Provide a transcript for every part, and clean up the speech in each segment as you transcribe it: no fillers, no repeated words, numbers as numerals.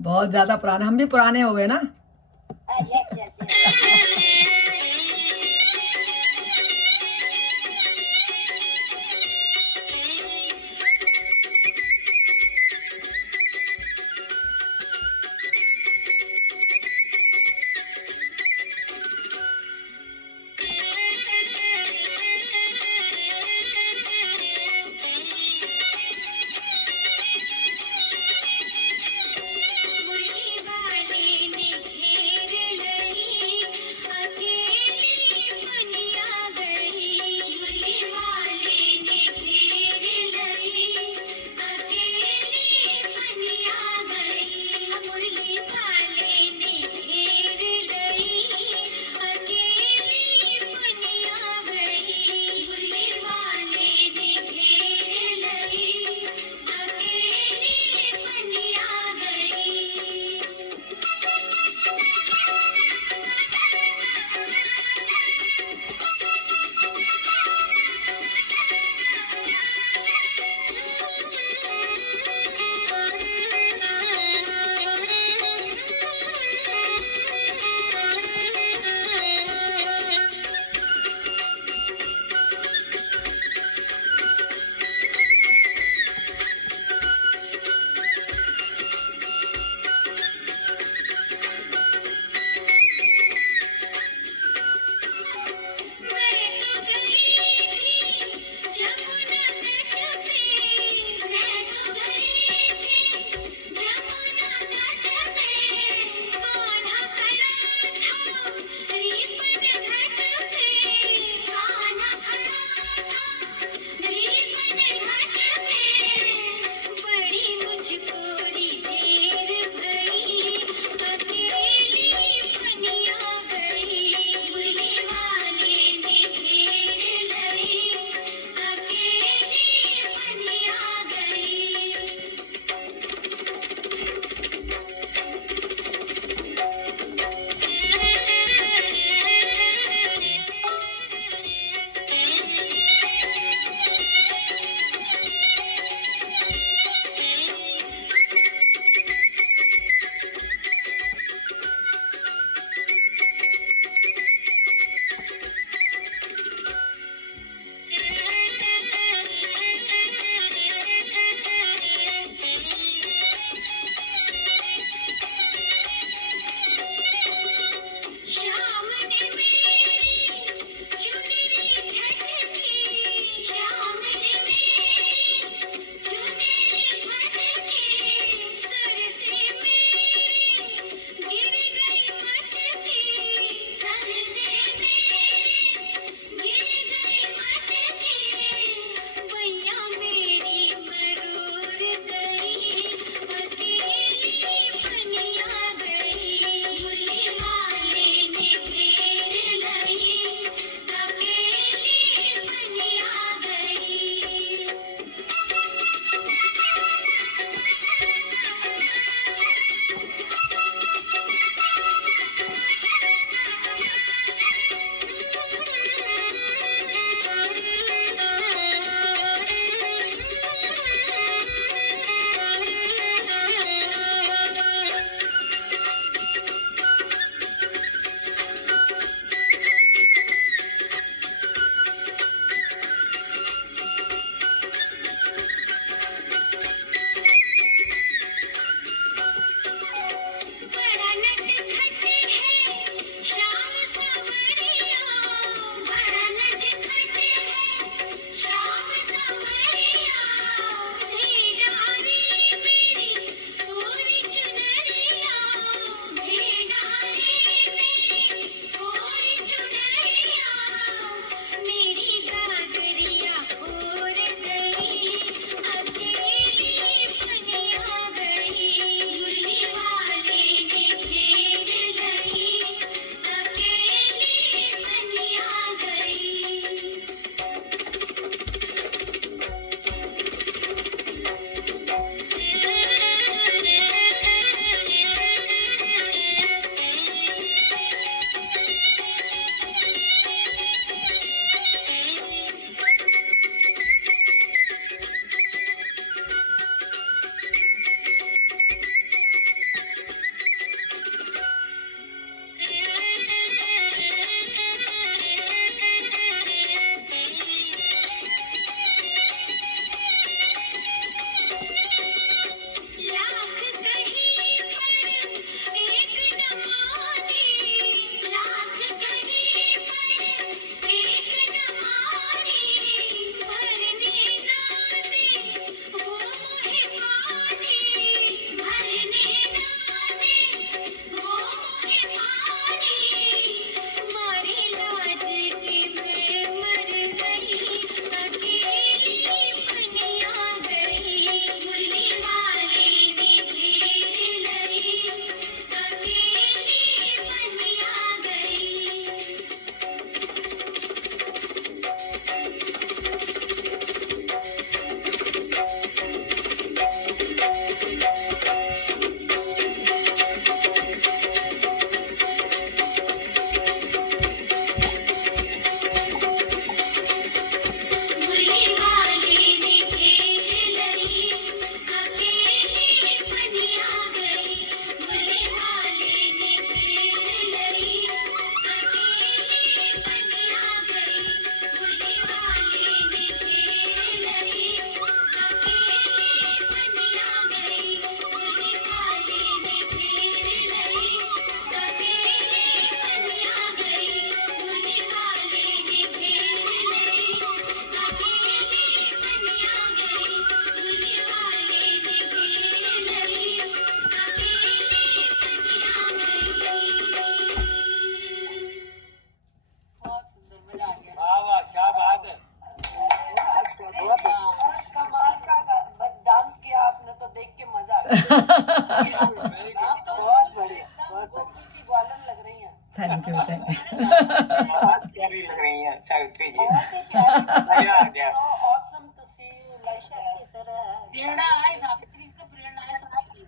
बहुत ज्यादा पुराने, हम भी पुराने हो गए ना। Yes yes yes. मुरली वाले ने आप तो बहुत बढ़िया, गोकुल की ग्वालन लग रही हैं। Thank you thank you. बहुत प्यारी लग रही है सावित्री जी। बहुत ही प्यारी। मजा आ गया। So awesome to see you like that. की तरह प्रेरणा है सावित्री को, प्रेरणा है सबसे।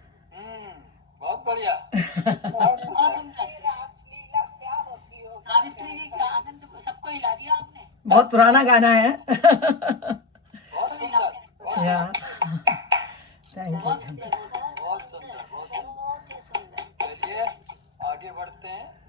बहुत बढ़िया। बहुत सुंदर। रासलीला क्या होती हो? सावित्री जी का आनंद सबको हिला दिया आपने। बहुत पुराना गाना है। बहुत सुंदर। या थैंक यू। बहुत सुंदर, बहुत सुंदर। बहुत सुंदर। बहुत सुंदर। बहुत ही सुंदर। चलिए आगे बढ़ते हैं।